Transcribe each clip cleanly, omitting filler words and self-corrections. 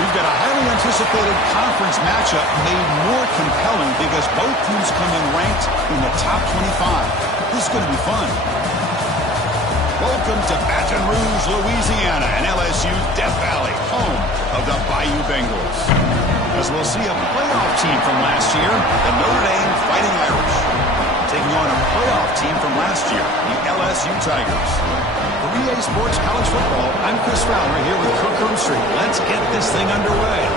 We've got a highly anticipated conference matchup made more compelling because both teams come in ranked in the top 25. This is going to be fun. Welcome to Baton Rouge, Louisiana, and LSU Death Valley, home of the Bayou Bengals. As we'll see a playoff team from last year, the Notre Dame Fighting Irish, taking on a playoff team from last year, the LSU Tigers. For EA Sports College Football, I'm Chris Fowler here with Kirk Herbstreit. Let's get this thing underway.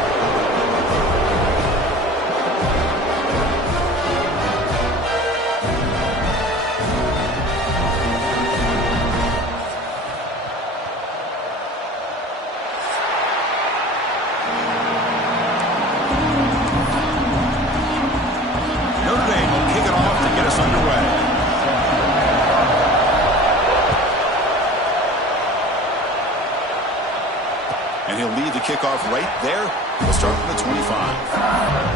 And he'll lead the kickoff right there. We'll start from the 25.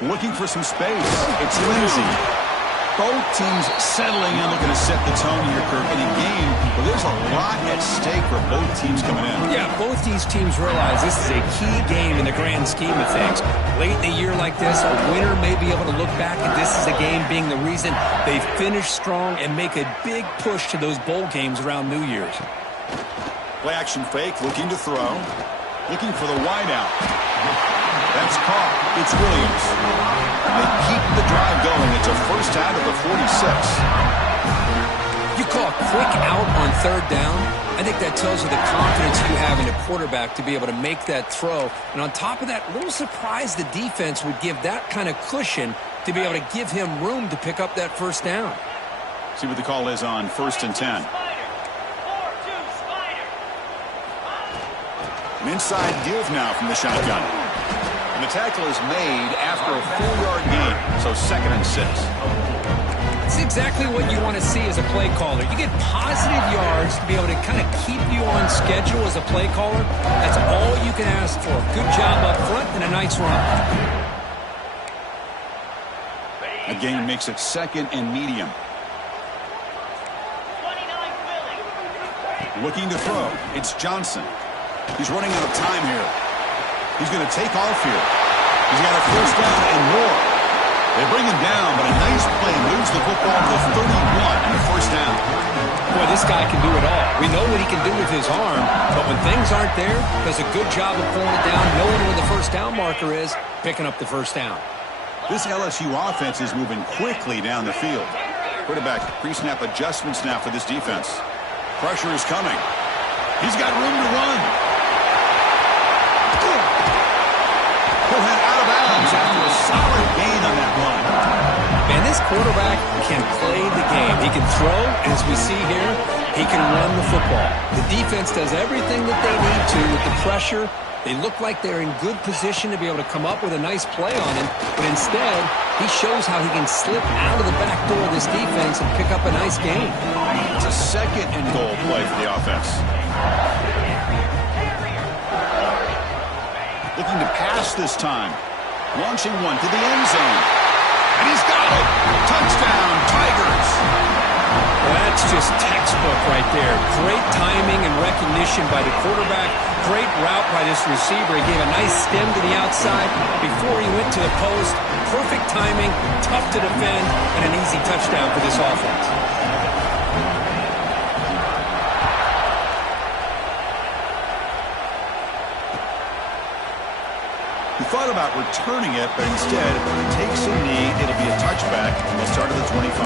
Looking for some space. It's Lindsey. Both teams settling in, looking to set the tone here, Kirk, in a game where there's a lot at stake for both teams coming in. Yeah, both these teams realize this is a key game in the grand scheme of things. Late in a year like this, a winner may be able to look back at this as a game being the reason they finish strong and make a big push to those bowl games around New Year's. Play action fake, looking to throw. Looking for the wide out. That's caught. It's Williams. They keep the drive going. It's a first out of the 46. You call a quick out on third down. I think that tells you the confidence you have in a quarterback to be able to make that throw. And on top of that, a little surprised the defense would give that kind of cushion to be able to give him room to pick up that first down. See what the call is on 1st and 10. An inside give now from the shotgun. And the tackle is made after a 4-yard gain, so 2nd and 6. It's exactly what you want to see as a play caller. You get positive yards to be able to kind of keep you on schedule as a play caller. That's all you can ask for. Good job up front and a nice run. A gain makes it 2nd and medium. Looking to throw. It's Johnson. He's running out of time here. He's going to take off here. He's got a first down and more. They bring him down, but a nice play moves the football to 31 and a first down. Boy, this guy can do it all. We know what he can do with his arm, but when things aren't there, does a good job of pulling it down, knowing where the first down marker is, picking up the first down. This LSU offense is moving quickly down the field. Quarterback pre-snap adjustments now for this defense. Pressure is coming. He's got room to run. He'll head out of bounds after a solid gain on that run. Man, this quarterback can play the game. He can throw, and as we see here, he can run the football. The defense does everything that they need to with the pressure. They look like they're in good position to be able to come up with a nice play on him, but instead, he shows how he can slip out of the back door of this defense and pick up a nice gain. It's a 2nd and goal play for the offense. Looking to pass this time. Launching one to the end zone. And he's got it. Touchdown, Tigers. Well, that's just textbook right there. Great timing and recognition by the quarterback. Great route by this receiver. He gave a nice stem to the outside before he went to the post. Perfect timing, tough to defend, and an easy touchdown for this offense. He thought about returning it, but instead takes a knee. It'll be a touchback, and we'll start at the 25.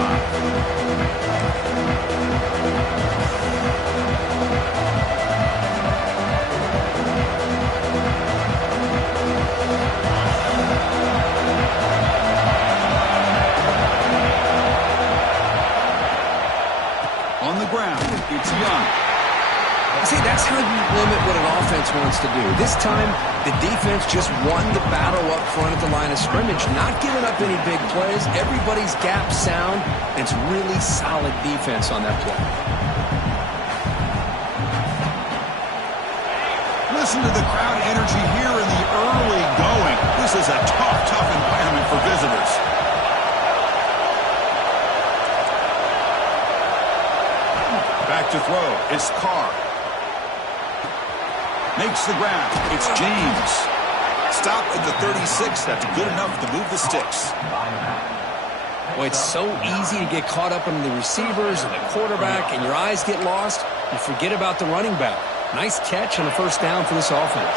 On the ground, it's Young. See, That's how you limit what an offense wants to do. This time, the defense just won the battle up front at the line of scrimmage, not giving up any big plays. Everybody's gap sound. It's really solid defense on that play. Listen to the crowd energy here in the early going. This is a tough environment for visitors. Back to throw. It's Carr. Makes the grab. It's James. Stop at the 36. That's good enough to move the sticks. Well, it's so easy to get caught up in the receivers and the quarterback, and your eyes get lost. You forget about the running back. Nice catch and a first down for this offense.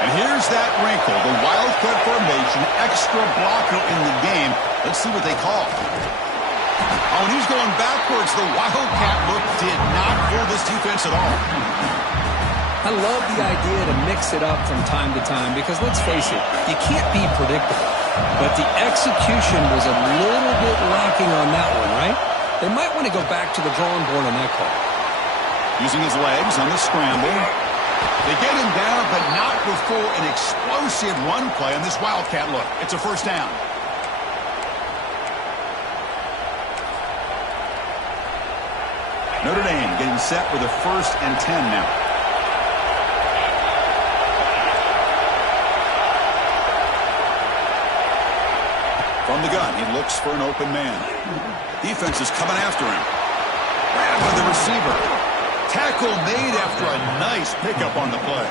And here's that wrinkle, the wildcat formation, extra blocker in the game. Let's see what they call. Oh, and he's going backwards. The wildcat look did not fool this defense at all. I love the idea to mix it up from time to time because, let's face it, you can't be predictable. But the execution was a little bit lacking on that one, right? They might want to go back to the drawing board on that call. Using his legs on the scramble. They get him down, but not before an explosive run play on this wildcat look. It's a first down. Notre Dame getting set with a 1st and 10 now. From the gun, he looks for an open man. Defense is coming after him. Grab by the receiver. Tackle made after a nice pickup on the play.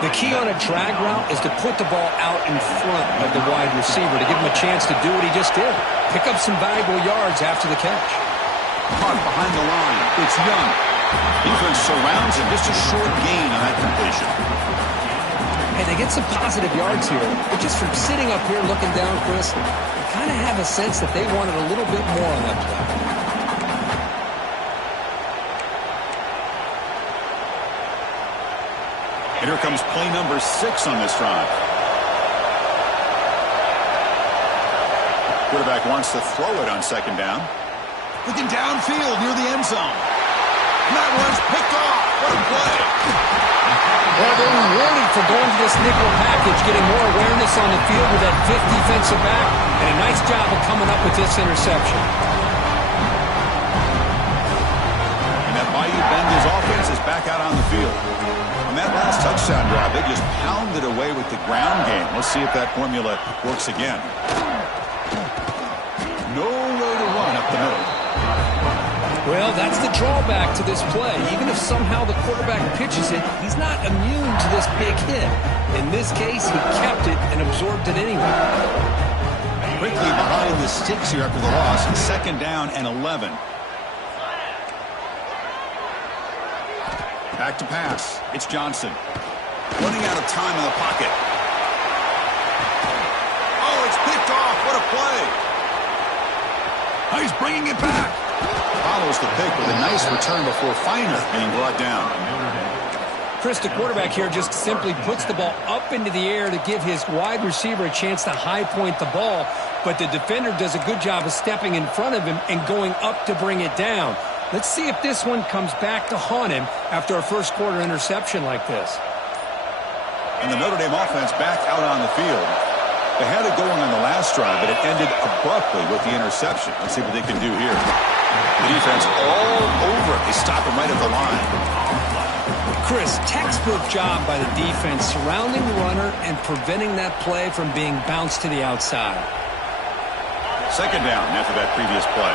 The key on a drag route is to put the ball out in front of the wide receiver to give him a chance to do what he just did. Pick up some valuable yards after the catch. Caught behind the line. It's Young. Defense surrounds him. Just a short gain on that completion. Hey, they get some positive yards here, but just from sitting up here looking down, Chris, you kind of have a sense that they wanted a little bit more on that play. And here comes play number 6 on this drive. Quarterback wants to throw it on 2nd down. Looking downfield near the end zone. And that one's picked off. What a play. Well, they're rewarded for going to this nickel package, getting more awareness on the field with that 5th defensive back, and a nice job of coming up with this interception. And that Bayou Bengals offense is back out on the field. On that last touchdown drive, they just pounded away with the ground game. Let's see if that formula works again. Nowhere to run up the middle. Well, that's the drawback to this play. Even if somehow the quarterback pitches it, he's not immune to this big hit. In this case, he kept it and absorbed it anyway. Quickly behind the sticks here after the loss. 2nd down and 11. Back to pass. It's Johnson. Running out of time in the pocket. Oh, it's picked off. What a play. Oh, he's bringing it back. Follows the pick with a nice return before Feiner being brought down. Chris, the quarterback here just simply puts the ball up into the air to give his wide receiver a chance to high point the ball, but the defender does a good job of stepping in front of him and going up to bring it down. Let's see if this one comes back to haunt him after a first-quarter interception like this. And the Notre Dame offense back out on the field. They had it going on the last drive, but it ended abruptly with the interception. Let's see what they can do here. The defense all over it. They stop him right at the line. Chris, textbook job by the defense surrounding the runner and preventing that play from being bounced to the outside. 2nd down after that previous play.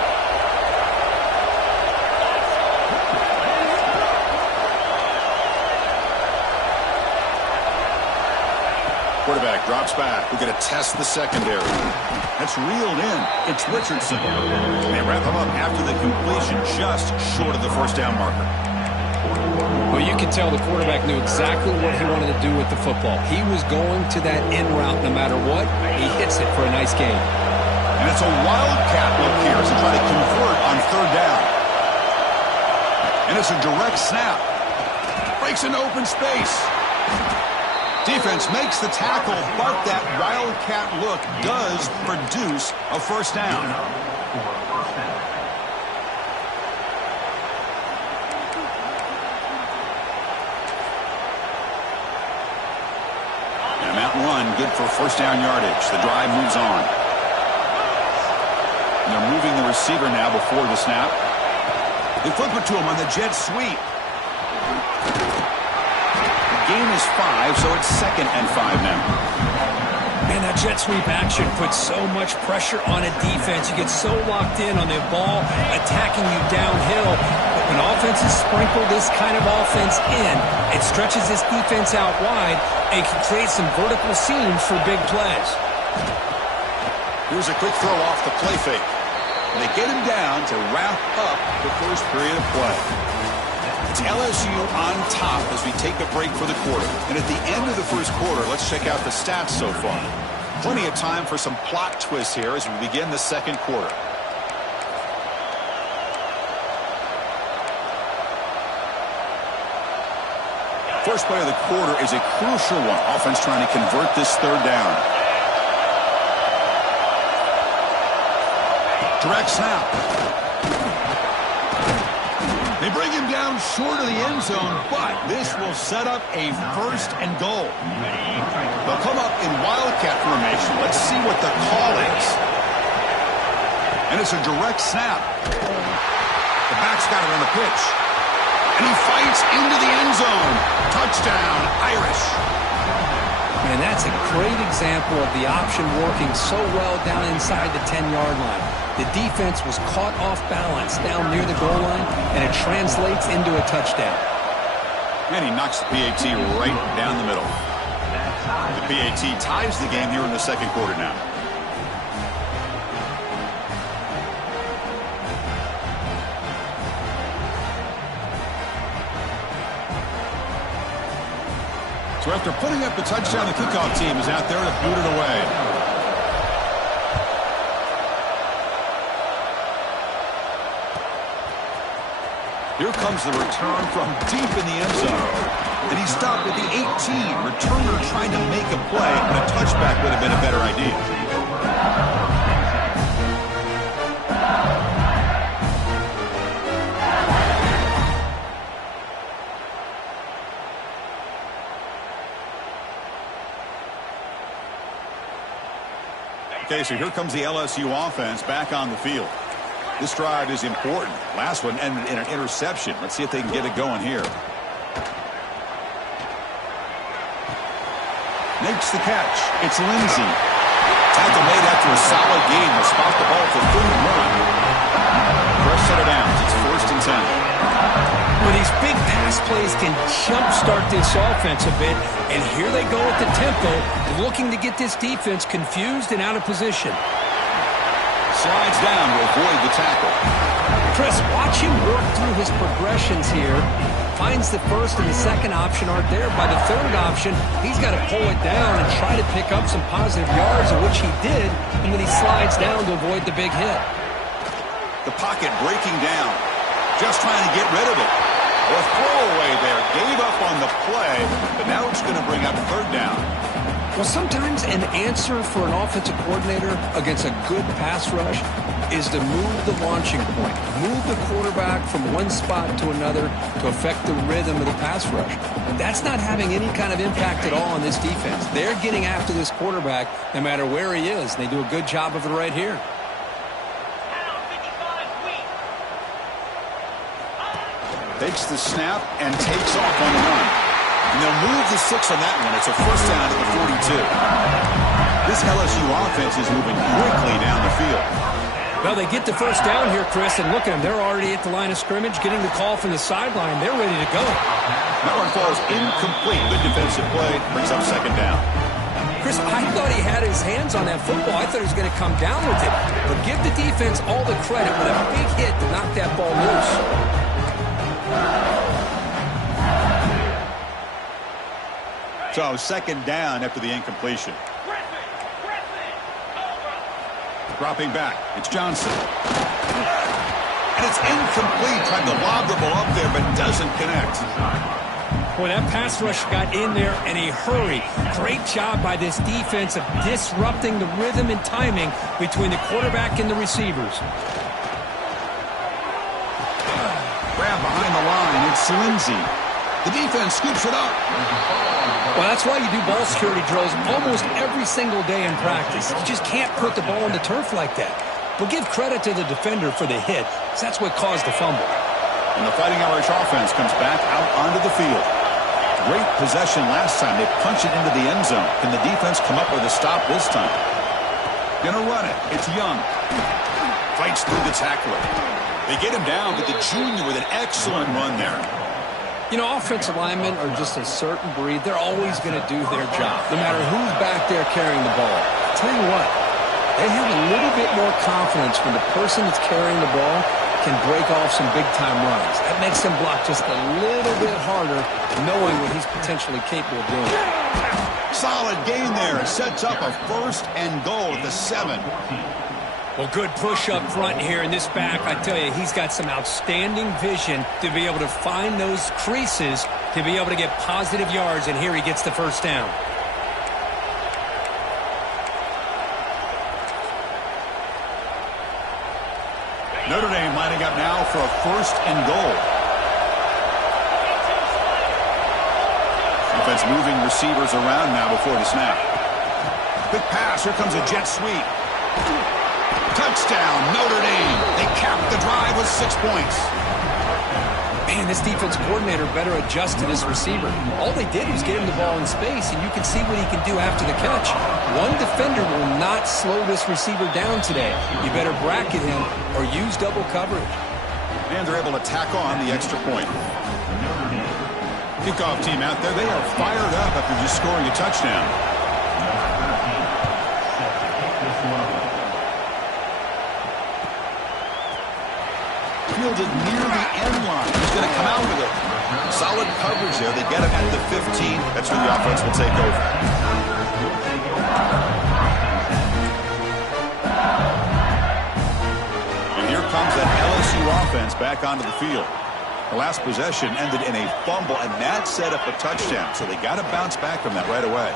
Quarterback drops back. We're going to test the secondary. That's reeled in. It's Richardson. They wrap him up after the completion, just short of the first down marker. Well, you can tell the quarterback knew exactly what he wanted to do with the football. He was going to that in route no matter what. He hits it for a nice gain. And it's a wildcat look here as they try to convert on 3rd down. And it's a direct snap. Breaks into open space. Defense makes the tackle, but that wildcat look does produce a first down. run, good for first down yardage. The drive moves on. And they're moving the receiver now before the snap. They flip it to him on the jet sweep. The gain is 5, so it's 2nd and 5 now. And that jet sweep action puts so much pressure on a defense. You get so locked in on the ball attacking you downhill. But when offenses sprinkle this kind of offense in, it stretches this defense out wide and can create some vertical seams for big plays. Here's a quick throw off the play fake. And they get him down to wrap up the first period of play. It's LSU on top as we take a break for the quarter. And at the end of the first quarter, let's check out the stats so far. Plenty of time for some plot twists here as we begin the second quarter. First play of the quarter is a crucial one. Offense trying to convert this third down. Direct snap. They bring him down short of the end zone, but this will set up a 1st and goal. They'll come up in wildcat formation. Let's see what the call is. And it's a direct snap. The back's got it on the pitch. And he fights into the end zone. Touchdown, Irish. And that's a great example of the option working so well down inside the 10-yard line. The defense was caught off balance down near the goal line, and it translates into a touchdown. And he knocks the PAT right down the middle. The PAT ties the game here in the second quarter now. So after putting up the touchdown, the kickoff team is out there to boot it away. Here comes the return from deep in the end zone. And he stopped at the 18. Returner trying to make a play, and a touchback would have been a better idea. Okay, so here comes the LSU offense back on the field. This drive is important. Last one ended in an interception. Let's see if they can get it going here. Makes the catch. It's Lindsey. Tackle made after a solid gain. Will spot the ball for 31. First set of downs. It's 1st and 10. Well, these big pass plays can jumpstart this offense a bit, and here they go at the tempo, looking to get this defense confused and out of position. Slides down to avoid the tackle. Chris, watch him work through his progressions here. Finds the first and the second option aren't there. By the third option, he's got to pull it down and try to pick up some positive yards, of which he did, and then he slides down to avoid the big hit. The pocket breaking down. Just trying to get rid of it. A throwaway there. Gave up on the play, but now it's going to bring up 3rd down. Well, sometimes an answer for an offensive coordinator against a good pass rush is to move the launching point, move the quarterback from one spot to another to affect the rhythm of the pass rush. That's not having any kind of impact at all on this defense. They're getting after this quarterback no matter where he is, and they do a good job of it right here. Takes the snap and takes off on the run. And they'll move the 6 on that one. It's a 1st down at the 42. This LSU offense is moving quickly down the field. Well, they get the 1st down here, Chris, and look at them. They're already at the line of scrimmage, getting the call from the sideline. They're ready to go. That one falls incomplete. Good defensive play. Brings up 2nd down. Chris, I thought he had his hands on that football. I thought he was going to come down with it. But give the defense all the credit with a big hit to knock that ball loose. So 2nd down after the incompletion. Dropping back. It's Johnson. And it's incomplete. Tried to lob the ball up there, but doesn't connect. Boy, that pass rush got in there in a hurry. Great job by this defense of disrupting the rhythm and timing between the quarterback and the receivers. Grab behind the line. It's Lindsey. The defense scoops it up. Well, that's why you do ball security drills almost every single day in practice. You just can't put the ball on the turf like that. But give credit to the defender for the hit, because that's what caused the fumble. And the Fighting Irish offense comes back out onto the field. Great possession last time. They punch it into the end zone. Can the defense come up with a stop this time? Gonna run it. It's Young. Fights through the tackler. They get him down, but the junior with an excellent run there. You know, offensive linemen are just a certain breed. They're always going to do their job, no matter who's back there carrying the ball. I'll tell you what, they have a little bit more confidence when the person that's carrying the ball can break off some big-time runs. That makes them block just a little bit harder, knowing what he's potentially capable of doing. Solid gain there. It sets up a 1st and goal at the 7. Well, good push up front here in this back. I tell you, he's got some outstanding vision to be able to find those creases, to be able to get positive yards, and here he gets the first down. Notre Dame lining up now for a 1st and goal. Defense moving receivers around now before the snap. Quick pass. Here comes a jet sweep. Touchdown, Notre Dame. They capped the drive with 6 points. Man, this defense coordinator better adjust to this receiver. All they did was get him the ball in space, and you can see what he can do after the catch. One defender will not slow this receiver down today. You better bracket him or use double coverage. And they're able to tack on the extra point. Kickoff team out there. They are fired up after just scoring a touchdown. Fielded near the end line. He's going to come out with it. Solid coverage there. They get him at the 15. That's where the offense will take over. And here comes that LSU offense back onto the field. The last possession ended in a fumble, and that set up a touchdown. So they got to bounce back from that right away.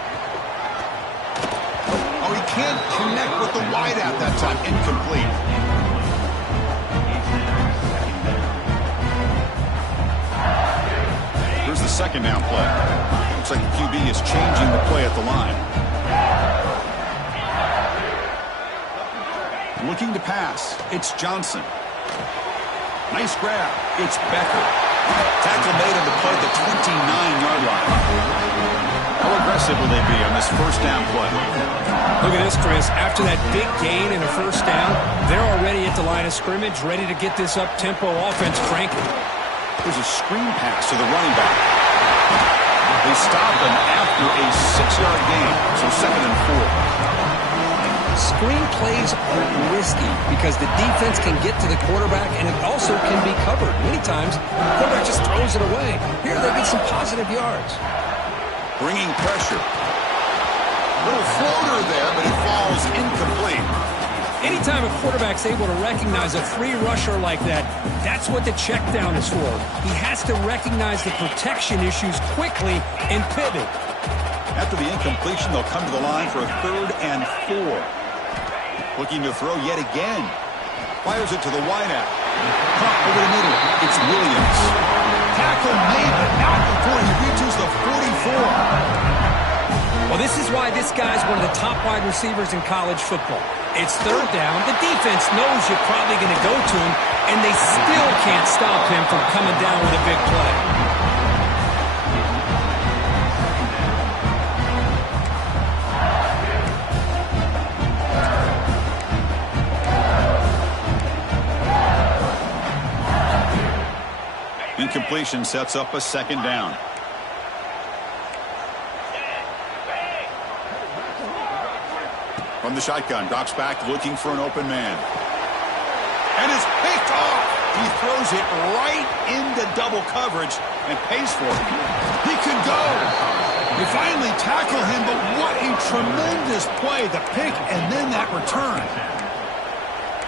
Oh, he can't connect with the wideout that time. Incomplete. Here's the 2nd down play. Looks like the QB is changing the play at the line. Looking to pass. It's Johnson. Nice grab. It's Becker. Tackle made on the play at the 29-yard line. How aggressive will they be on this 1st down play? Look at this, Chris. After that big gain in a 1st down, they're already at the line of scrimmage, ready to get this up-tempo offense cranking. There's a screen pass to the running back. They stop him after a 6-yard gain, so 2nd and 4. Screen plays are risky because the defense can get to the quarterback, and it also can be covered. Many times, the quarterback just throws it away. Here they get some positive yards. Bringing pressure. Little floater there, but it falls incomplete. Anytime a quarterback's able to recognize a free rusher like that, that's what the check down is for. He has to recognize the protection issues quickly and pivot. After the incompletion, they'll come to the line for a 3rd and 4. Looking to throw yet again. Fires it to the wideout. Pump over the middle. It's Williams. Tackle made, but not before he reaches the 44. Well, this is why this guy's one of the top wide receivers in college football. It's 3rd down. The defense knows you're probably going to go to him, and they still can't stop him from coming down with a big play. Incompletion sets up a 2nd down. From the shotgun, drops back looking for an open man. And it's picked off. He throws it right into double coverage and pays for it. He could go. They finally tackle him, but what a tremendous play. The pick and then that return.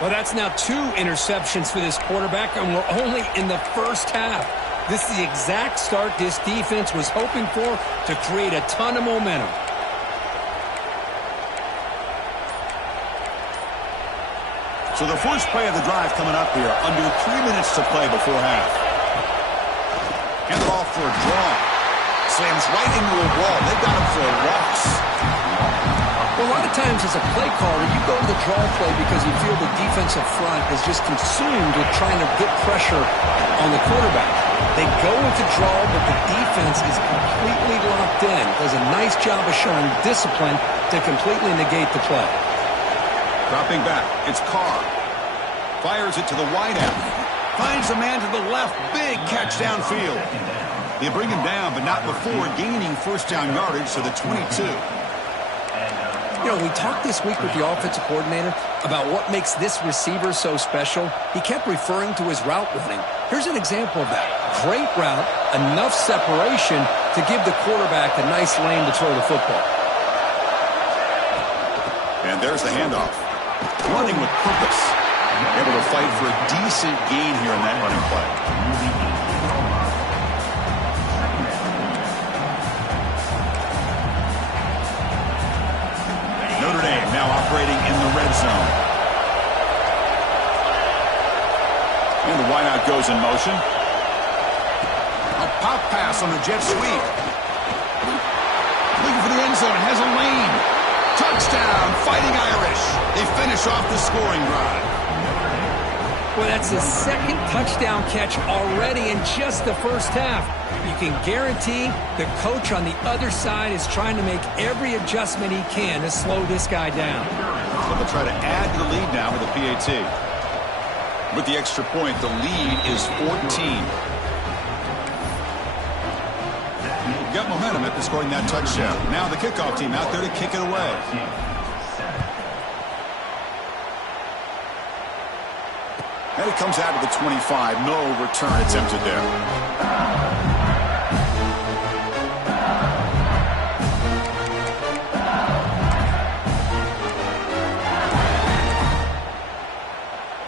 Well, that's now 2 interceptions for this quarterback, and we're only in the 1st half. This is the exact start this defense was hoping for to create a ton of momentum. So the first play of the drive coming up here, under 3 minutes to play before half. Hand it off for a draw. Slams right into a wall. They've got him for a loss. Well, a lot of times as a play caller, you go to the draw play because you feel the defensive front is just consumed with trying to get pressure on the quarterback. They go with the draw, but the defense is completely locked in. Does a nice job of showing discipline to completely negate the play. Dropping back, it's Carr. Fires it to the wideout. Finds a man to the left. Big catch downfield. They bring him down, but not before gaining first down yardage to the 22. You know, we talked this week with the offensive coordinator about what makes this receiver so special. He kept referring to his route running. Here's an example of that. Great route, enough separation to give the quarterback a nice lane to throw the football. And there's the handoff. Running with purpose. Able to fight for a decent gain here in that running play. Notre Dame now operating in the red zone. And the wideout goes in motion. A pop pass on the jet sweep. Looking for the end zone. It has a lane. Touchdown, Fighting Irish. They finish off the scoring drive. Well, that's his second touchdown catch already in just the first half. You can guarantee the coach on the other side is trying to make every adjustment he can to slow this guy down. So they'll try to add to the lead now with a PAT. With the extra point, the lead is 14. Got momentum after scoring that touchdown. Now the kickoff team out there to kick it away. And it comes out of the 25. No return attempted there.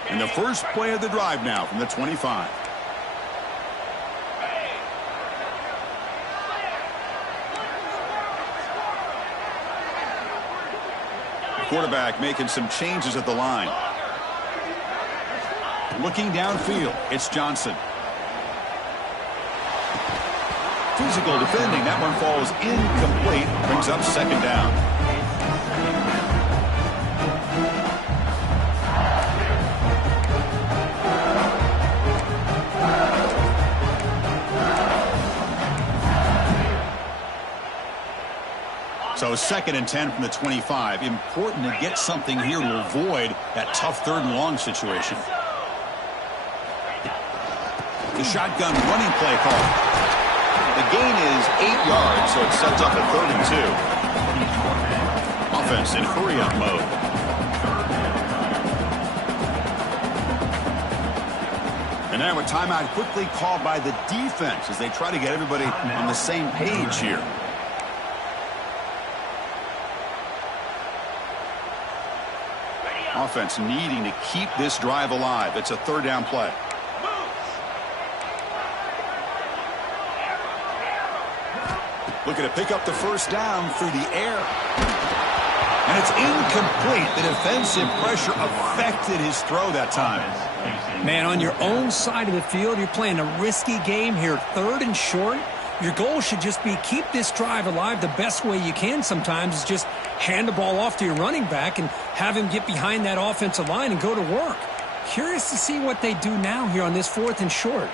And the first play of the drive now from the 25. Quarterback making some changes at the line. Looking downfield, it's Johnson. Physical defending, that one falls incomplete, brings up second down. So 2nd and 10 from the 25. Important to get something here to avoid that tough 3rd and long situation. The shotgun running play call. The gain is 8 yards, so it sets up a 3rd and 2. Offense in hurry-up mode. And now a timeout quickly called by the defense as they try to get everybody on the same page here. Offense needing to keep this drive alive. It's a 3rd down play. Looking to pick up the first down through the air. And it's incomplete. The defensive pressure affected his throw that time. Man, on your own side of the field, you're playing a risky game here. 3rd and short. Your goal should just be keep this drive alive the best way you can sometimes is just hand the ball off to your running back and have him get behind that offensive line and go to work. Curious to see what they do now here on this 4th and short.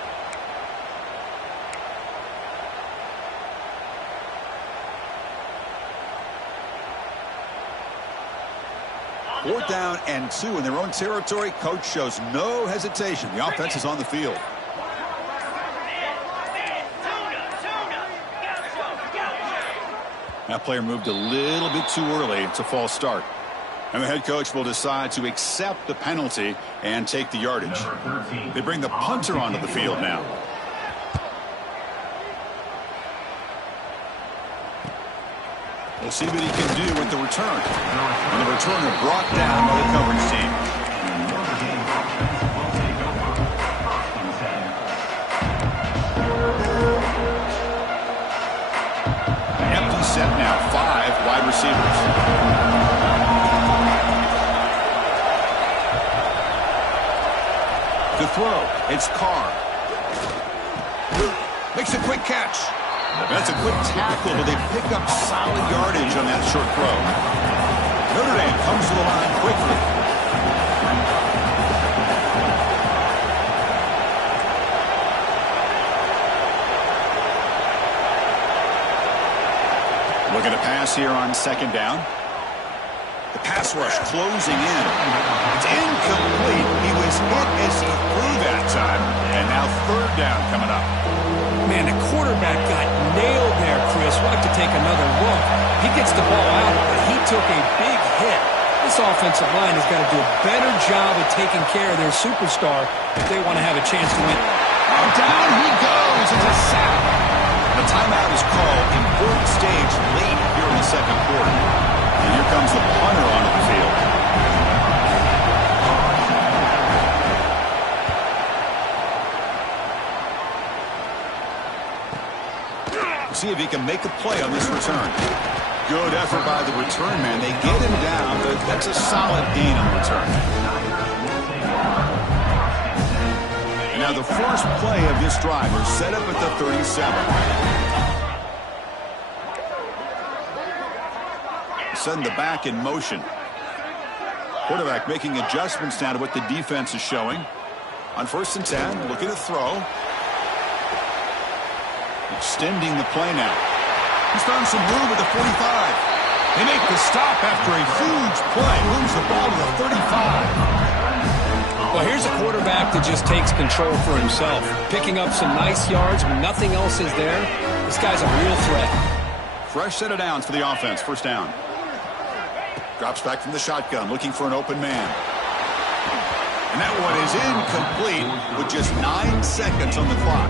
Fourth down and 2 in their own territory. Coach shows no hesitation. The offense is on the field. That player moved a little bit too early. It's a false start. And the head coach will decide to accept the penalty and take the yardage. They bring the punter onto the field now. We'll see what he can do with the return. And the returner brought down by the coverage team. Empty set now. 5 wide receivers. To throw, it's Carr. Makes a quick catch. That's a quick tackle, but they pick up solid yardage on that short throw. Notre Dame comes to the line quickly. Looking to pass here on second down. The pass rush closing in. It's incomplete. He was hit as he threw that time. And now third down coming up. Man, the quarterback got nailed there, Chris. We'll have to take another look. He gets the ball out, but he took a big hit. This offensive line has got to do a better job of taking care of their superstar if they want to have a chance to win. Oh, down he goes. It's a sack. The timeout is called. Important stage late here in the second quarter. And here comes the punter onto the field. See if he can make a play on this return. Good effort by the return man. They get him down, but that's a solid gain on the return. And now the first play of this drive is set up at the 37. Send the back in motion. Quarterback making adjustments now to what the defense is showing. On 1st and 10, looking to throw. Extending the play now. He's found some room at the 45. They make the stop after a huge play. Moves the ball to the 35. Well, here's a quarterback that just takes control for himself. Picking up some nice yards when nothing else is there. This guy's a real threat. Fresh set of downs for the offense. First down. Drops back from the shotgun, looking for an open man. And that one is incomplete with just 9 seconds on the clock.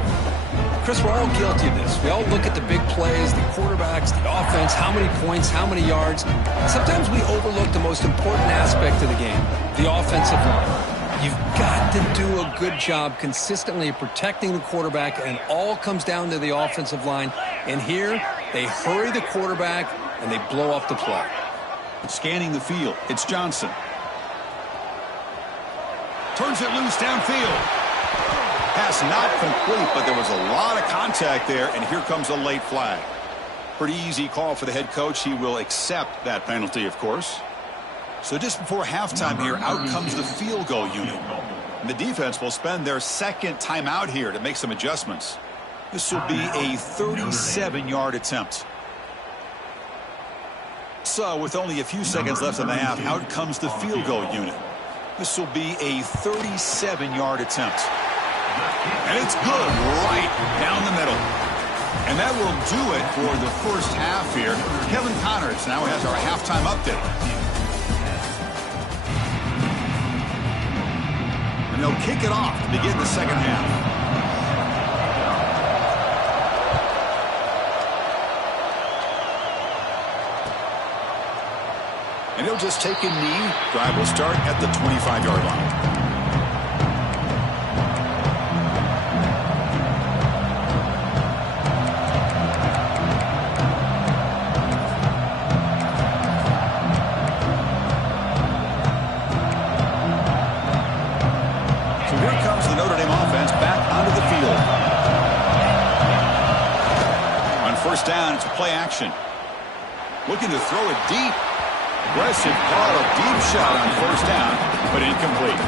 Chris, we're all guilty of this. We all look at the big plays, the quarterbacks, the offense, how many points, how many yards. Sometimes we overlook the most important aspect of the game, the offensive line. You've got to do a good job consistently protecting the quarterback, and it all comes down to the offensive line. And here, they hurry the quarterback, and they blow up the play. Scanning the field, it's Johnson. Turns it loose downfield. Pass not complete, but there was a lot of contact there, and here comes a late flag. Pretty easy call for the head coach. He will accept that penalty, of course. So just before halftime here, out comes the field goal unit. And the defense will spend their second timeout here to make some adjustments. This will be a 37-yard attempt. So with only a few seconds left in the half, out comes the field goal unit. This will be a 37-yard attempt. And it's good right down the middle. And that will do it for the first half here. Kevin Connors now has our halftime update. And they'll kick it off to begin the second half. And he'll just take a knee. Drive will start at the 25-yard line. Down, it's a play action. Looking to throw it deep. Aggressive call, a deep shot on 1st down, but incomplete.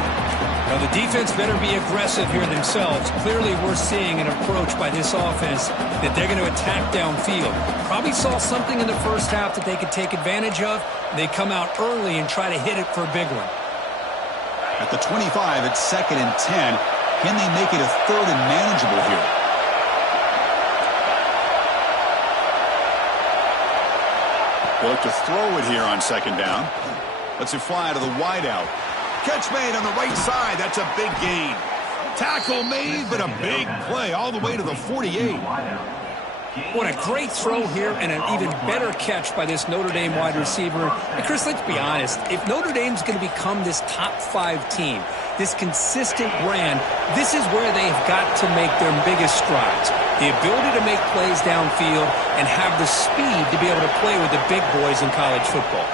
Now the defense better be aggressive here themselves. Clearly we're seeing an approach by this offense that they're going to attack downfield. Probably saw something in the first half that they could take advantage of. They come out early and try to hit it for a big one. At the 25, it's 2nd and 10. Can they make it a 3rd and manageable here? They look to throw it here on 2nd down. Lets it fly to the wideout. Catch made on the right side. That's a big gain. Tackle made, but a big play all the way to the 48. What a great throw here and an even better catch by this Notre Dame wide receiver. And Chris, let's be honest. If Notre Dame's going to become this top 5 team, this consistent brand, this is where they have got to make their biggest strides. The ability to make plays downfield and have the speed to be able to play with the big boys in college football.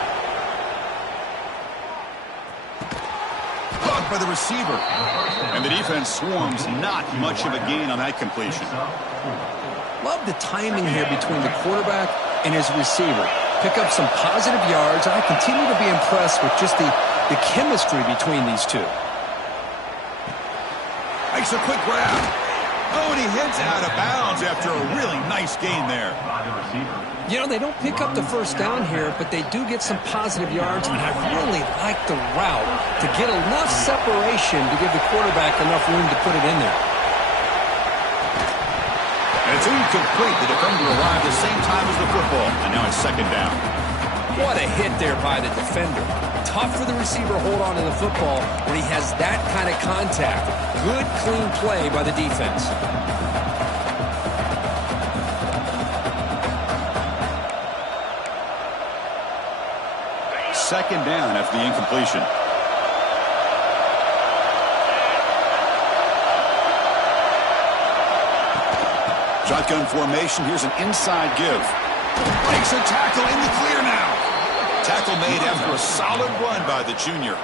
Caught by the receiver. And the defense swarms. Not much of a gain on that completion. Love the timing here between the quarterback and his receiver. Pick up some positive yards. I continue to be impressed with just the chemistry between these two. Makes a quick grab. Oh, and he heads out of bounds after a really nice gain there. You know, they don't pick up the first down here, but they do get some positive yards, and I really like the route to get enough separation to give the quarterback enough room to put it in there. And it's incomplete. The defender arrived the same time as the football, and now it's second down. What a hit there by the defender. Tough for the receiver to hold on to the football when he has that kind of contact. Good, clean play by the defense. Second down after the incompletion. Shotgun formation. Here's an inside give. Makes a tackle in the clear now. Tackle made after a solid run by the junior.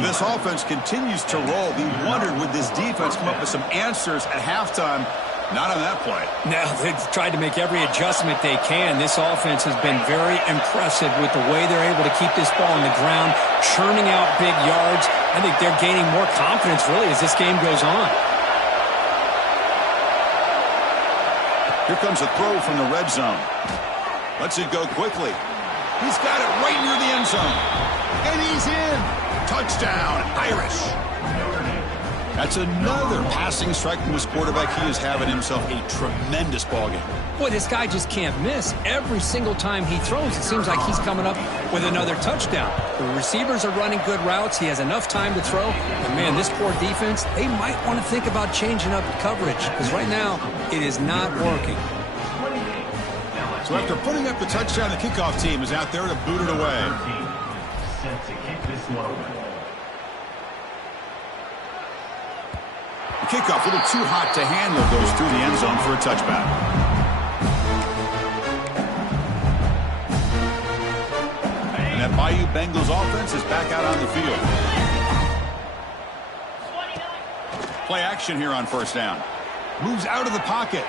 This offense continues to roll. We wondered, would this defense come up with some answers at halftime? Not on that play. Now, they've tried to make every adjustment they can. This offense has been very impressive with the way they're able to keep this ball on the ground, churning out big yards. I think they're gaining more confidence, really, as this game goes on. Here comes a throw from the red zone. Lets it go quickly. He's got it right near the end zone. And he's in. Touchdown, Irish. That's another passing strike from his quarterback. He is having himself a tremendous ballgame. Boy, this guy just can't miss. Every single time he throws, it seems like he's coming up with another touchdown. The receivers are running good routes. He has enough time to throw. And, man, this poor defense, they might want to think about changing up coverage because right now it is not working. So after putting up the touchdown, the kickoff team is out there to boot it away. Set to kick this one away. The kickoff, a little too hot to handle, goes through the end zone for a touchback. And that Bayou Bengals offense is back out on the field. Play action here on first down. Moves out of the pocket.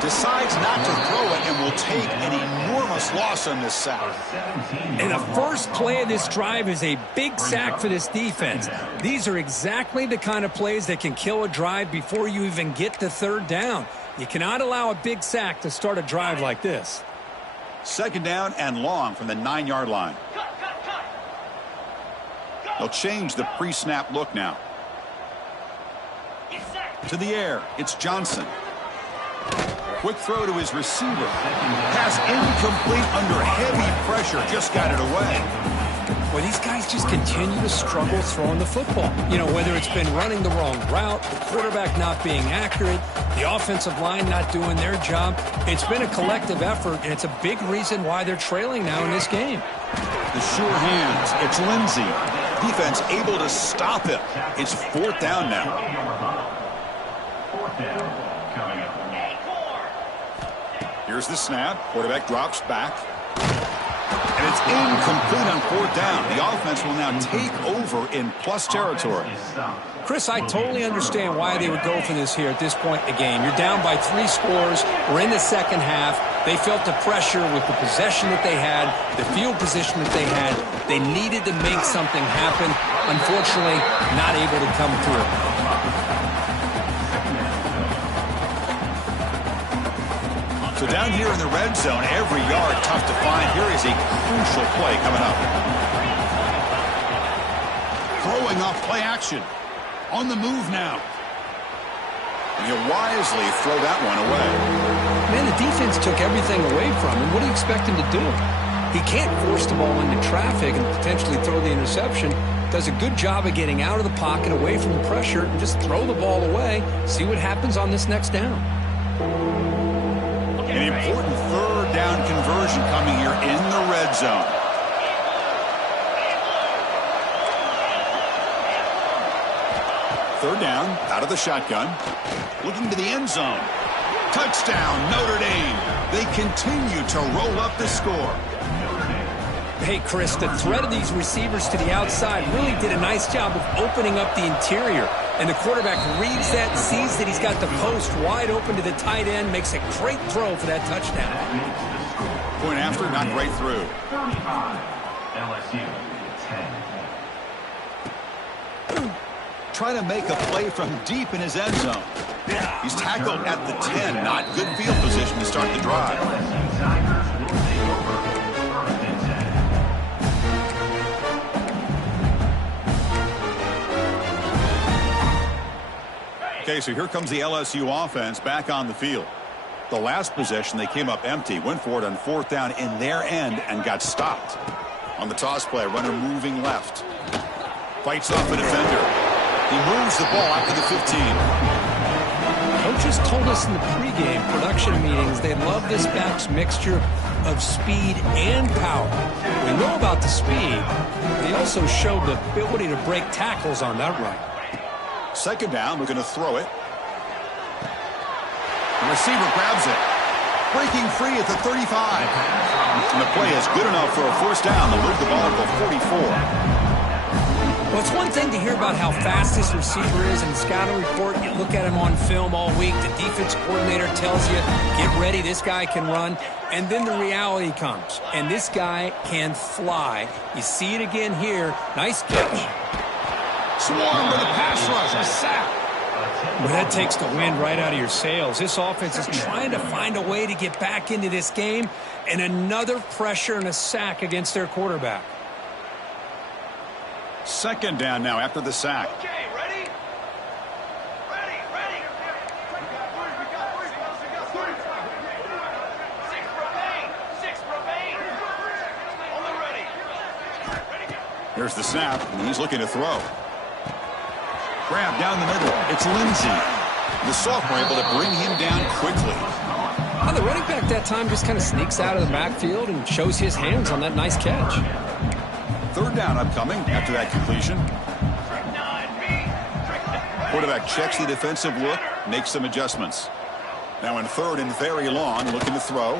Decides not to throw it and will take an enormous loss on this sack. And the first play of this drive is a big sack for this defense. These are exactly the kind of plays that can kill a drive before you even get to third down. You cannot allow a big sack to start a drive like this. Second down and long from the 9-yard line. They'll change the pre-snap look now. To the air, it's Johnson. Quick throw to his receiver. Pass incomplete under heavy pressure. Just got it away. Well, these guys just continue to struggle throwing the football. You know, whether it's been running the wrong route, the quarterback not being accurate, the offensive line not doing their job. It's been a collective effort, and it's a big reason why they're trailing now in this game. The sure hands. It's Lindsey. Defense able to stop it. It's fourth down now. Fourth down coming up. Here's the snap. Quarterback drops back. And it's incomplete on fourth down. The offense will now take over in plus territory. Chris, I totally understand why they would go for this here at this point in the game. You're down by 3 scores. We're in the second half. They felt the pressure with the possession that they had, the field position that they had. They needed to make something happen. Unfortunately, not able to come through. So down here in the red zone, every yard tough to find. Here is a crucial play coming up. Throwing off play action. On the move now. And he'll wisely throw that one away. Man, the defense took everything away from him. What do you expect him to do? He can't force the ball into traffic and potentially throw the interception. Does a good job of getting out of the pocket, away from the pressure, and just throw the ball away. See what happens on this next down. An important third down conversion coming here in the red zone. Third down, out of the shotgun. Looking to the end zone. Touchdown, Notre Dame. They continue to roll up the score. Hey, Chris, the threat of these receivers to the outside really did a nice job of opening up the interior. And the quarterback reads that, sees that he's got the post wide open to the tight end, makes a great throw for that touchdown. Point after, not right through. 35. LSU 10. Trying to make a play from deep in his end zone. He's tackled at the 10. Not good field position to start the drive. LSU Tigers will take over. First and 10. Okay, so here comes the LSU offense back on the field. The last possession, they came up empty, went for it on 4th down in their end and got stopped. On the toss play, runner moving left. Fights off a defender. He moves the ball out to the 15. Coaches told us in the pregame production meetings they love this back's mixture of speed and power. We know about the speed. They also showed the ability to break tackles on that run. 2nd down, we're going to throw it. The receiver grabs it. Breaking free at the 35. And the play is good enough for a 1st down to move the ball to the 44. Well, it's one thing to hear about how fast this receiver is in the scouting report. You look at him on film all week. The defense coordinator tells you, get ready, this guy can run. And then the reality comes. And this guy can fly. You see it again here. Nice catch. Swarm with a pass rush, a sack. Well, that takes the wind right out of your sails. This offense is trying to find a way to get back into this game, and another pressure and a sack against their quarterback. 2nd down now after the sack. Okay, ready? Ready. 6 remain. Only ready. Here's the snap, and he's looking to throw. Grab down the middle. It's Lindsey. The sophomore able to bring him down quickly. The running back that time just kind of sneaks out of the backfield and shows his hands on that nice catch. 3rd down upcoming after that completion. Quarterback checks the defensive look, makes some adjustments. Now in 3rd and very long, looking to throw.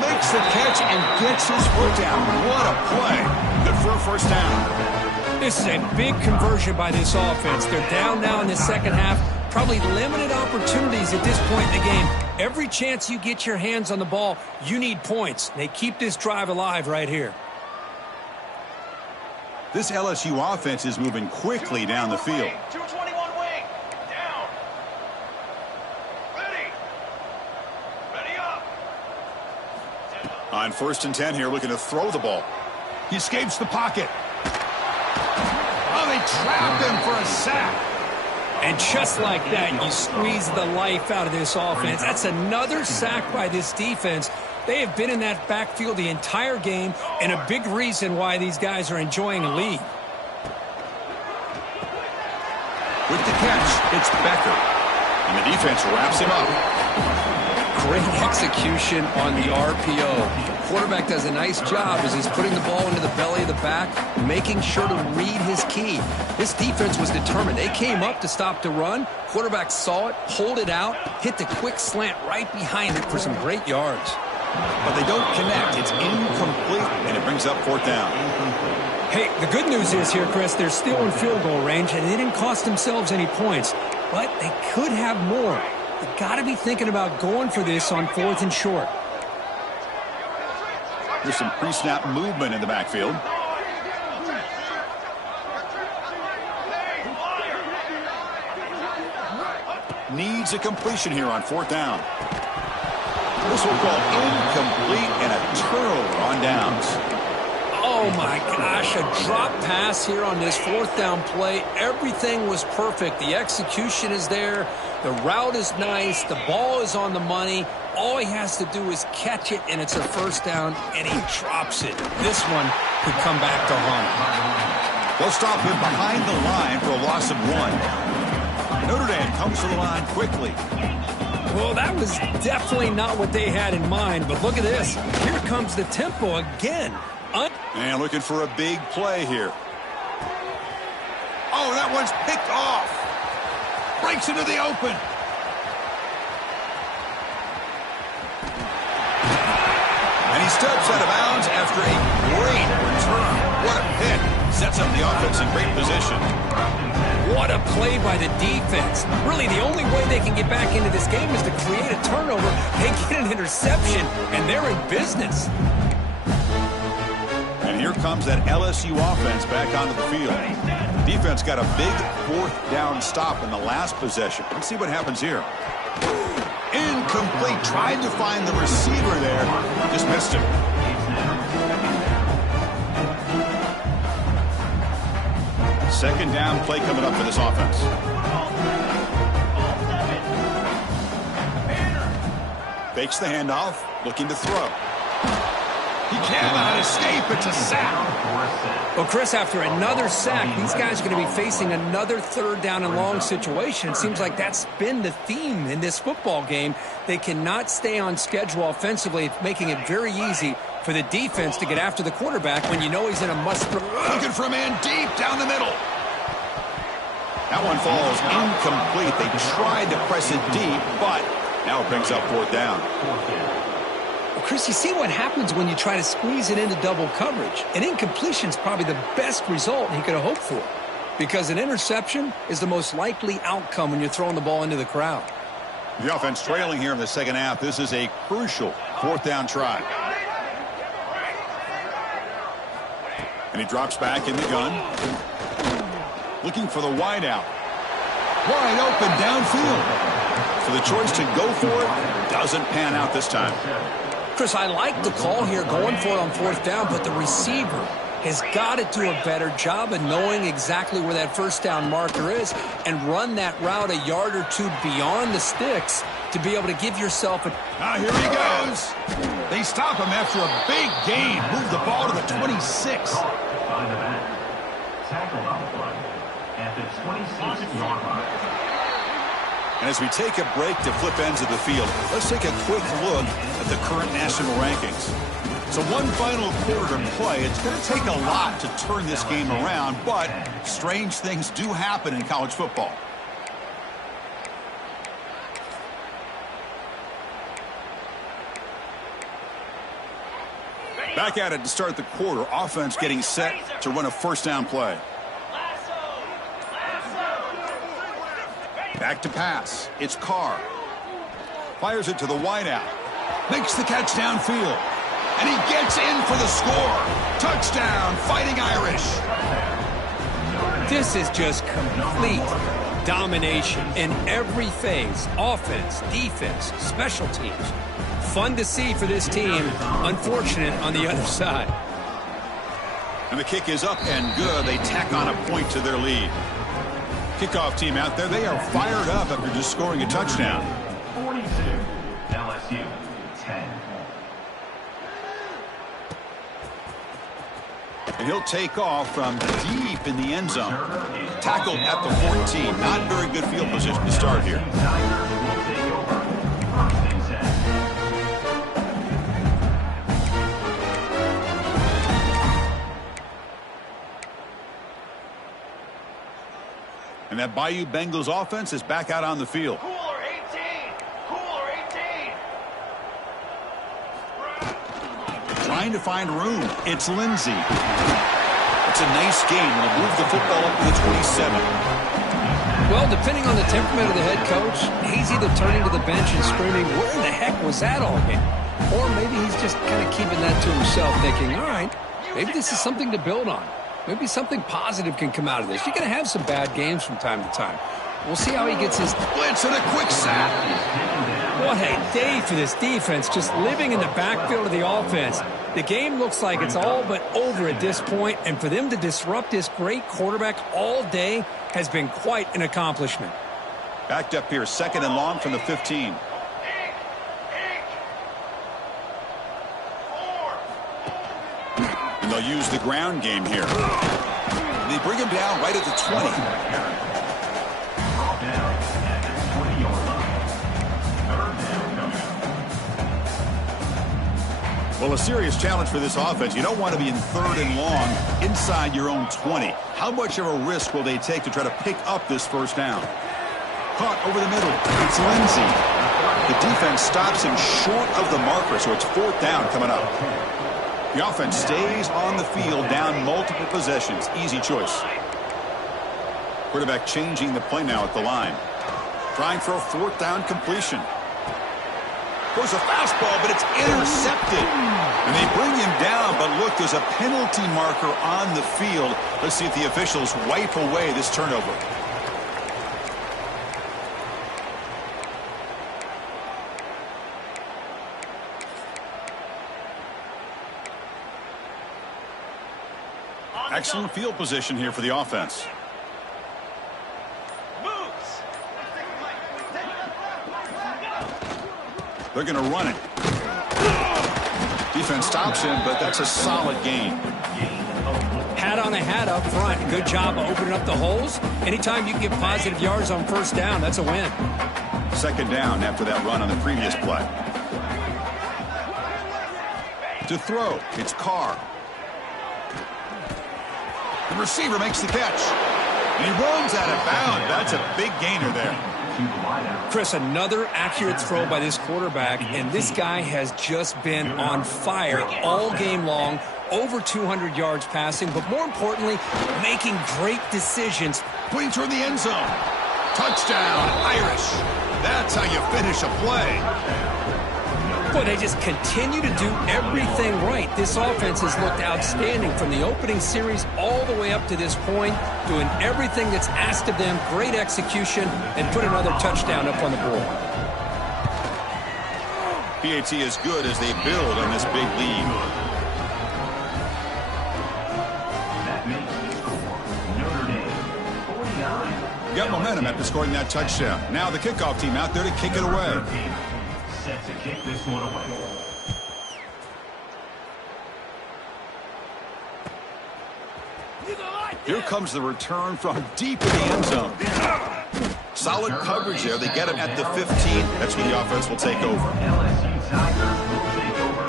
Makes the catch and gets his foot down. What a play. Good for a 1st down. This is a big conversion by this offense. They're down now in the second half. Probably limited opportunities at this point in the game. Every chance you get your hands on the ball, you need points. They keep this drive alive right here. This LSU offense is moving quickly down the field. 221 wing. Down. Ready. Ready up. On 1st and 10 here, looking to throw the ball. He escapes the pocket. Oh, they trapped him for a sack. And just like that, you squeeze the life out of this offense. That's another sack by this defense. They have been in that backfield the entire game, and a big reason why these guys are enjoying a lead. With the catch, it's Becker. And the defense wraps him up. Great execution on the RPO. Quarterback does a nice job as he's putting the ball into the belly of the back, making sure to read his key. This defense was determined. They came up to stop the run. Quarterback saw it, pulled it out, hit the quick slant right behind it for some great yards. But they don't connect. It's incomplete, and it brings up 4th down. Hey, the good news is here, Chris, they're still in field goal range, and they didn't cost themselves any points. But they could have more. They've got to be thinking about going for this on 4th and short. There's some pre-snap movement in the backfield. Needs a completion here on 4th down. This will call incomplete and a turnover on downs. Oh, my gosh, a drop pass here on this 4th down play. Everything was perfect. The execution is there. The route is nice. The ball is on the money. All he has to do is catch it, and it's a 1st down, and he drops it. This one could come back to haunt him. They'll stop him behind the line for a loss of 1. Notre Dame comes to the line quickly. Well, that was definitely not what they had in mind, but look at this. Here comes the tempo again. And looking for a big play here. Oh, that one's picked off. Breaks into the open. And He steps out of bounds after a great return. What a pick. Sets up the offense in great position. What a play by the defense. Really, the only way they can get back into this game is to create a turnover. They get an interception, and they're in business. And here comes that LSU offense back onto the field. Defense got a big fourth down stop in the last possession. Let's see what happens here. Incomplete. Tried to find the receiver there. Just missed him. Second down play coming up for this offense. Fakes the handoff. Looking to throw. He cannot escape. It's a sack. Well, Chris, after another sack, these guys are going to be facing another third down and long situation. It seems like that's been the theme in this football game. They cannot stay on schedule offensively, making it very easy for the defense to get after the quarterback when you know he's in a must-throw. Looking for a man deep down the middle. That one falls incomplete. They tried to press it deep, but now it brings up fourth down. Well, Chris, you see what happens when you try to squeeze it into double coverage. An incompletion is probably the best result he could have hoped for, because an interception is the most likely outcome when you're throwing the ball into the crowd. The offense trailing here in the second half. This is a crucial fourth down try. And he drops back in the gun. Looking for the wide out. Wide open downfield. So the choice to go for it doesn't pan out this time. Chris, I like the call here going for it on fourth down, but the receiver has got to do a better job of knowing exactly where that first down marker is and run that route a yard or two beyond the sticks to be able to give yourself a... Now here he goes. They stop him after a big gain. Move the ball to the 26. By the back. Tackle on the play at the 26-yard line. And as we take a break to flip ends of the field, let's take a quick look at the current national rankings. So one final quarter to play. It's going to take a lot to turn this game around, but strange things do happen in college football. Back at it to start the quarter. Offense getting set to run a first down play. Back to pass. It's Carr. Fires it to the wideout. Makes the catch downfield. And he gets in for the score. Touchdown, Fighting Irish. This is just complete domination in every phase. Offense, defense, special teams. Fun to see for this team. Unfortunate on the other side. And the kick is up and good. They tack on a point to their lead. Kickoff team out there. They are fired up after just scoring a touchdown. 42, LSU, 10. And he'll take off from deep in the end zone. Tackled at the 14. Not very good field position to start here. Tigers will take over. First and 10. And that Bayou Bengals offense is back out on the field. Cooler 18. Cooler 18. Trying to find room. It's Lindsey. It's a nice game. They'll move the football up to the 27. Well, depending on the temperament of the head coach, he's either turning to the bench and screaming, where the heck was that all game? Or maybe he's just kind of keeping that to himself, thinking, all right, maybe this is something to build on. Maybe something positive can come out of this. You're going to have some bad games from time to time. We'll see how he gets his Blitz and a quick sack. What a day for this defense, just living in the backfield of the offense. The game looks like it's all but over at this point, and for them to disrupt this great quarterback all day has been quite an accomplishment. Backed up here, second and long from the 15. And they'll use the ground game here. And they bring him down right at the 20. Down at the 20-yard line. Third down coming up. Well, a serious challenge for this offense. You don't want to be in third and long inside your own 20. How much of a risk will they take to try to pick up this first down? Caught over the middle. It's Lindsey. The defense stops him short of the marker, so it's 4th down coming up. The offense stays on the field down multiple possessions. Easy choice. Quarterback changing the play now at the line. Trying for a 4th down completion. Goes a fastball, but it's intercepted. And they bring him down, but look, there's a penalty marker on the field. Let's see if the officials wipe away this turnover. Excellent field position here for the offense. They're going to run it. Defense stops him, but that's a solid gain. Hat on a hat up front. Good job of opening up the holes. Anytime you can get positive yards on 1st down, that's a win. 2nd down after that run on the previous play. To throw, it's Carr. The receiver makes the catch. And he runs out of bounds. That's a big gainer there. Chris, another accurate throw by this quarterback, and this guy has just been on fire all game long. Over 200 yards passing, but more importantly, making great decisions. Putting toward the end zone. Touchdown, Irish. That's how you finish a play. Boy, they just continue to do everything right. This offense has looked outstanding from the opening series all the way up to this point, doing everything that's asked of them, great execution, and put another touchdown up on the board. PAT is good as they build on this big lead. Got momentum after scoring that touchdown. Now the kickoff team out there to kick it away. Set to kick this one away. Here comes the return from deep in the end zone. Solid coverage there. They get him at the 15. That's where the offense will take over. LSU Tigers will take over.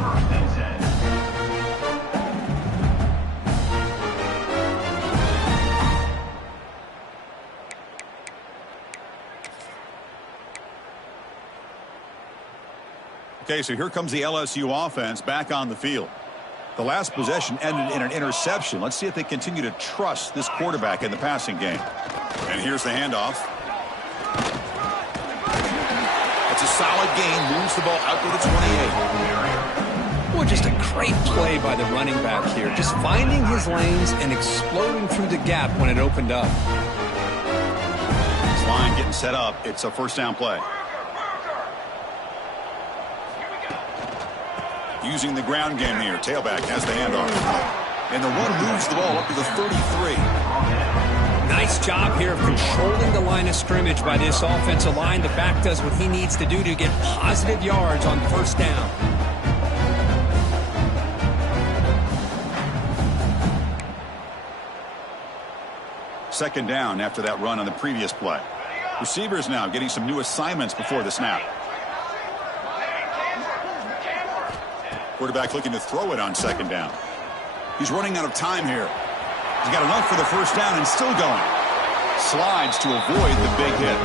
1st and 10. Okay, so here comes the LSU offense back on the field. The last possession ended in an interception. Let's see if they continue to trust this quarterback in the passing game. And here's the handoff. It's a solid gain. Moves the ball out to the 28. Boy, just a great play by the running back here. Just finding his lanes and exploding through the gap when it opened up. This line getting set up. It's a 1st down play. Using the ground game here. Tailback has the handoff. And the run moves the ball up to the 33. Nice job here of controlling the line of scrimmage by this offensive line. The back does what he needs to do to get positive yards on 1st down. Second down after that run on the previous play. Receivers now getting some new assignments before the snap. Quarterback looking to throw it on 2nd down. He's running out of time here. He's got enough for the 1st down and still going. Slides to avoid the big hit.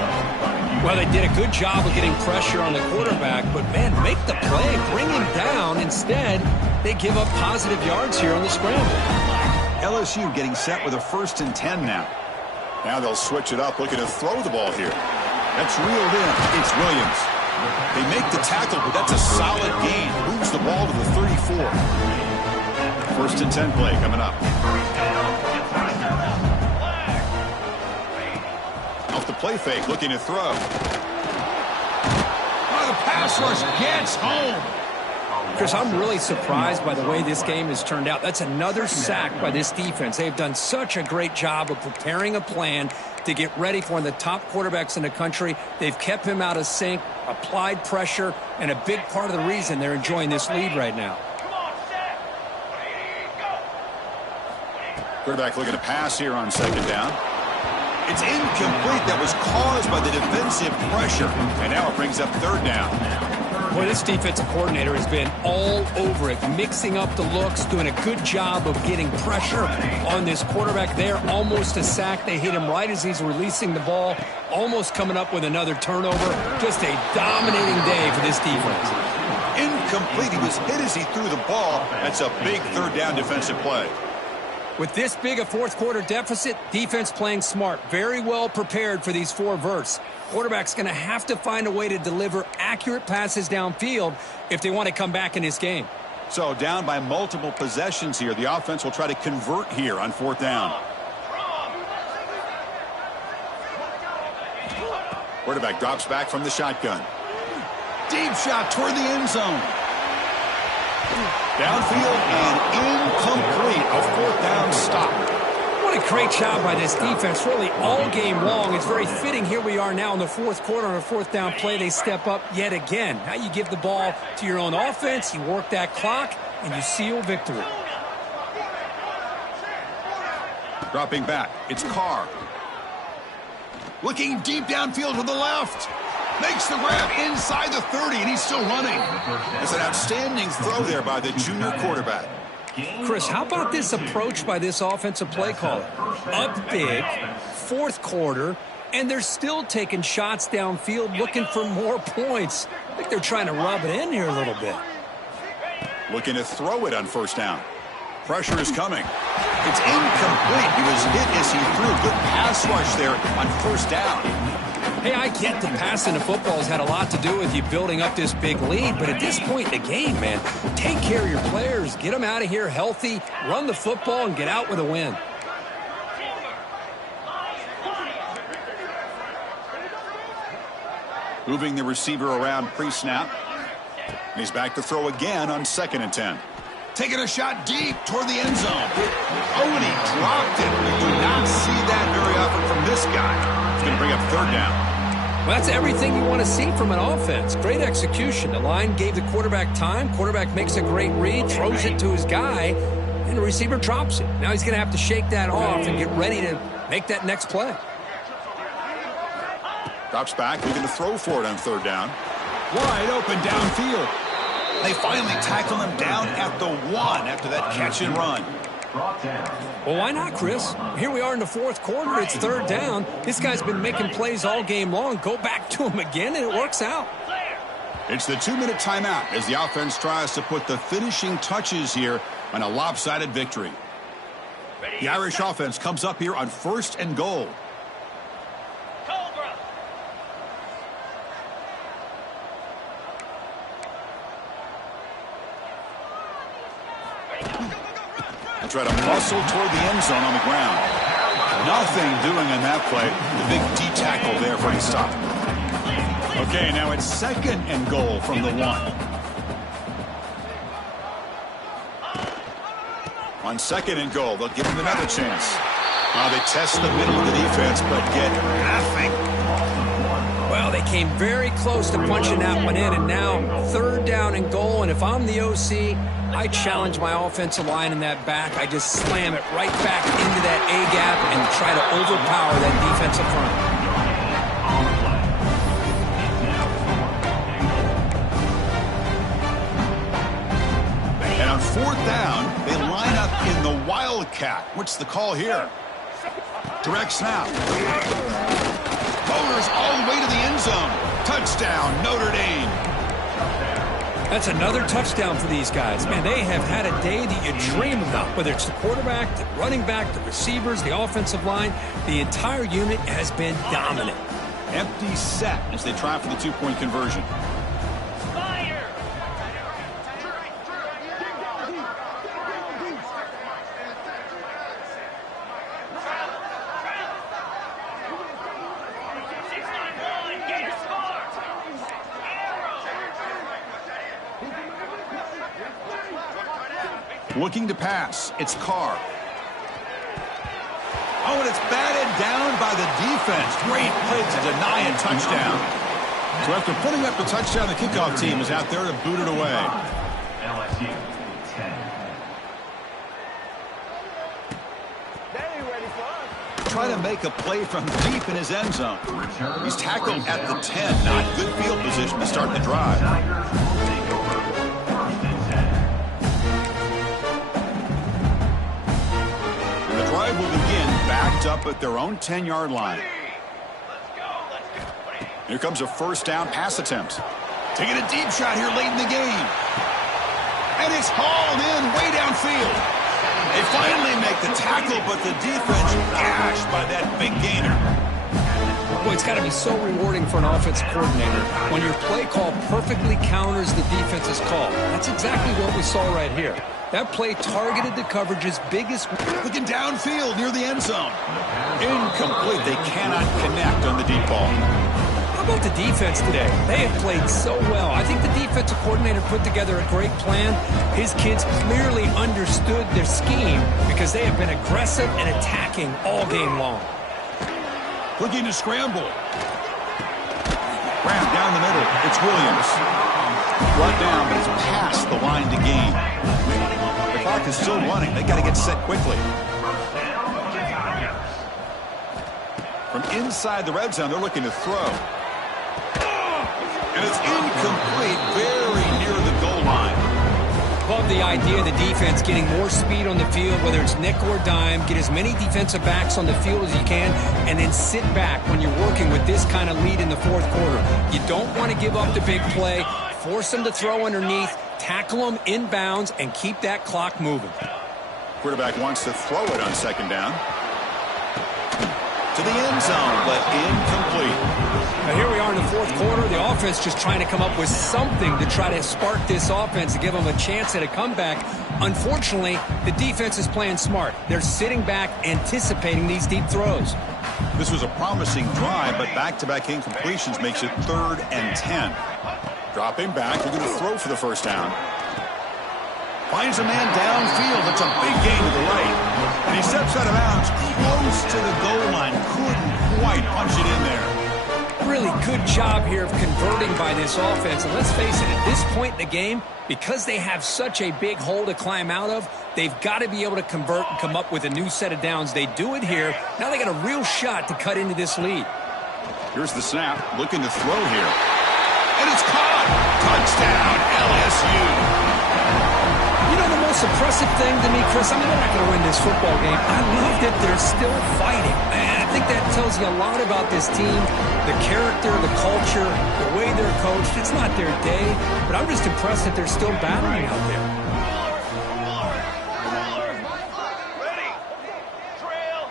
Well, they did a good job of getting pressure on the quarterback, but man, make the play, bring him down. Instead, they give up positive yards here on the scramble. LSU getting set with a 1st and 10 now. Now they'll switch it up, looking to throw the ball here. That's reeled in. It's Williams. They make the tackle, but that's a solid gain. Moves the ball to the 34. 1st and 10 play coming up. Off the play fake, looking to throw. Oh, the pass rush gets home. Chris, I'm really surprised by the way this game has turned out. That's another sack by this defense. They've done such a great job of preparing a plan to get ready for one of the top quarterbacks in the country. They've kept him out of sync, applied pressure, and a big part of the reason they're enjoying this lead right now. Quarterback looking to pass here on 2nd down. It's incomplete. That was caused by the defensive pressure. And now it brings up 3rd down. Boy, this defensive coordinator has been all over it, mixing up the looks, doing a good job of getting pressure on this quarterback there. Almost a sack. They hit him right as he's releasing the ball, almost coming up with another turnover. Just a dominating day for this defense. Incomplete. He was hit as he threw the ball. That's a big third down defensive play. With this big a fourth quarter deficit, defense playing smart, very well prepared for these 4 verts. Quarterback's going to have to find a way to deliver accurate passes downfield if they want to come back in this game. So down by multiple possessions here. The offense will try to convert here on 4th down. Quarterback drops back from the shotgun. Deep shot toward the end zone. Downfield and incomplete. A 4th down stop. What a great job by this defense, really all game long. It's very fitting. Here we are now in the 4th quarter on a 4th down play. They step up yet again. Now you give the ball to your own offense, you work that clock, and you seal victory. Dropping back, it's Carr. Looking deep downfield to the left. Makes the grab inside the 30, and he's still running. It's an outstanding throw there by the junior quarterback. Chris, how about this approach by this offensive play caller? Up big, 4th quarter, and they're still taking shots downfield looking for more points. I think they're trying to rub it in here a little bit. Looking to throw it on 1st down. Pressure is coming. It's incomplete. He was hit as he threw. Good pass rush there on 1st down. Hey, I get the passing of football has had a lot to do with you building up this big lead, but at this point in the game, man, take care of your players, get them out of here healthy, run the football, and get out with a win. Moving the receiver around pre-snap. He's back to throw again on 2nd and 10. Taking a shot deep toward the end zone. Oh, and he dropped it. We do not see that very often from this guy. It's going to bring up 3rd down. Well, that's everything you want to see from an offense. Great execution. The line gave the quarterback time. Quarterback makes a great read, throws it to his guy, and the receiver drops it. Now he's going to have to shake that off and get ready to make that next play. Drops back, looking to throw for it on 3rd down. Wide open downfield. They finally tackle him down at the 1 after that catch and run. Well, why not, Chris? Here we are in the 4th quarter. It's 3rd down. This guy's been making plays all game long. Go back to him again, and it works out. It's the 2-minute timeout as the offense tries to put the finishing touches here on a lopsided victory. The Irish offense comes up here on 1st and goal. Try to muscle toward the end zone on the ground. Nothing doing on that play. The big D-tackle there for a stop. Okay, now it's 2nd and goal from the 1. On 2nd and goal, they'll give him another chance. They test the middle of the defense, but get nothing. Well, they came very close to punching that one in, and now 3rd down and goal. And if I'm the OC, I challenge my offensive line in that back. I just slam it right back into that A-gap and try to overpower that defensive front. And on 4th down, they line up in the Wildcat. What's the call here? Direct snap. Bowlers all the way to the end zone. Touchdown, Notre Dame. That's another touchdown for these guys. Man, they have had a day that you dream about, whether it's the quarterback, the running back, the receivers, the offensive line. The entire unit has been dominant. Empty set as they try for the 2-point conversion. Looking to pass. It's Carr. Oh, and it's batted down by the defense. Great play to deny a touchdown. So after putting up the touchdown, the kickoff team is out there to boot it away. LSU 10. They ain't ready for us. try to make a play from deep in his end zone. He's tackled at the 10. Not good field position to start the drive. Tigers will take over 1st and 10. The drive will begin backed up at their own 10-yard line. Let's go. Here comes a first down pass attempt. Taking a deep shot here late in the game. And it's hauled in way downfield. They finally make the tackle, but the defense gashed by that big gainer. Boy, it's got to be so rewarding for an offensive coordinator when your play call perfectly counters the defense's call. That's exactly what we saw right here. That play targeted the coverage's biggest... Looking downfield near the end zone. Incomplete. They cannot connect on the deep ball. How about the defense today? They have played so well. I think the defensive coordinator put together a great plan. His kids clearly understood their scheme because they have been aggressive and attacking all game long. Looking to scramble. Ram down the middle. It's Williams. Brought down, but it's past the line to gain. The clock is still running. They got to get set quickly. From inside the red zone, they're looking to throw. And it's incomplete, very near the goal line. Love the idea of the defense getting more speed on the field, whether it's nickel or dime, get as many defensive backs on the field as you can, and then sit back when you're working with this kind of lead in the fourth quarter. You don't want to give up the big play, force them to throw underneath, tackle them inbounds, and keep that clock moving. Quarterback wants to throw it on second down. To the end zone, but incomplete. Now here we are in the fourth quarter. The offense just trying to come up with something to try to spark this offense to give them a chance at a comeback. Unfortunately, the defense is playing smart. They're sitting back, anticipating these deep throws. This was a promising drive, but back-to-back incompletions makes it 3rd and 10. Dropping back, they're going to throw for the first down. Finds a man downfield. It's a big gain to the right. And he steps out of bounds close to the goal line. Couldn't quite punch it in there. Really good job here of converting by this offense. And let's face it, at this point in the game, because they have such a big hole to climb out of, they've got to be able to convert and come up with a new set of downs. They do it here. Now they got a real shot to cut into this lead. Here's the snap. Looking to throw here. And it's caught. Touchdown, LSU. You know the most impressive thing to me, Chris, I mean, they're not going to win this football game. I love that they're still fighting. And I think that tells you a lot about this team, the character, the culture, the way they're coached. It's not their day, but I'm just impressed that they're still battling out there. Ready. Trail.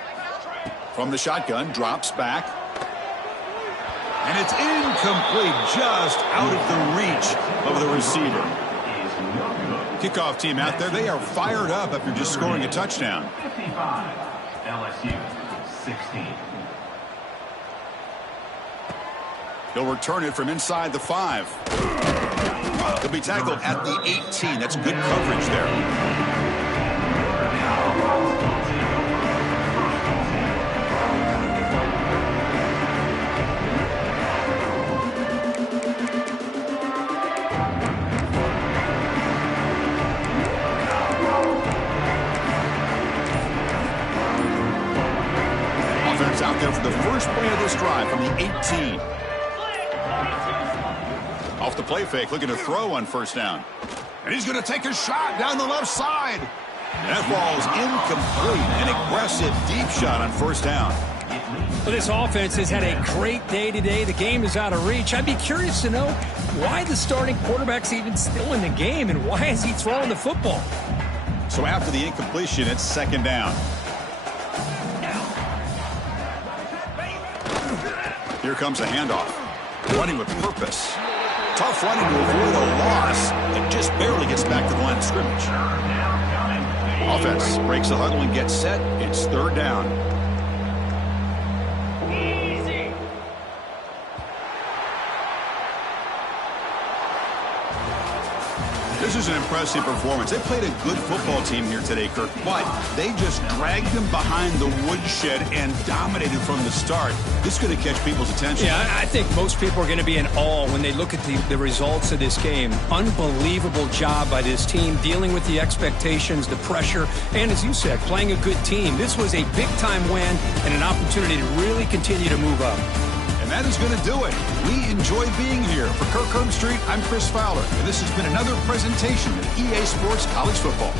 From the shotgun, drops back. And it's incomplete, just out of the reach of the receiver. Kickoff team out there, they are fired up after just scoring a touchdown. 55, LSU 16. He'll return it from inside the 5. He'll be tackled at the 18. That's good coverage there. Out there for the first play of this drive from the 18. Off the play fake, looking to throw on first down. And he's going to take a shot down the left side. That ball's incomplete. An aggressive deep shot on first down. Well, this offense has had a great day today. The game is out of reach. I'd be curious to know why the starting quarterback's even still in the game and why is he throwing the football? So after the incompletion, it's second down. Here comes a handoff. Running with purpose. Tough running to avoid a loss that just barely gets back to the line of scrimmage. Offense breaks the huddle and gets set. It's third down. Easy. This This is an impressive performance. They played a good football team here today, Kirk, but they just dragged them behind the woodshed and dominated from the start. This is going to catch people's attention. Yeah, I think most people are going to be in awe when they look at the results of this game. Unbelievable job by this team, dealing with the expectations, the pressure, and as you said, playing a good team. This was a big-time win and an opportunity to really continue to move up. And that is going to do it. We enjoy being here. For Kirk Herbstreit, I'm Chris Fowler, and this has been another presentation of EA Sports College Football.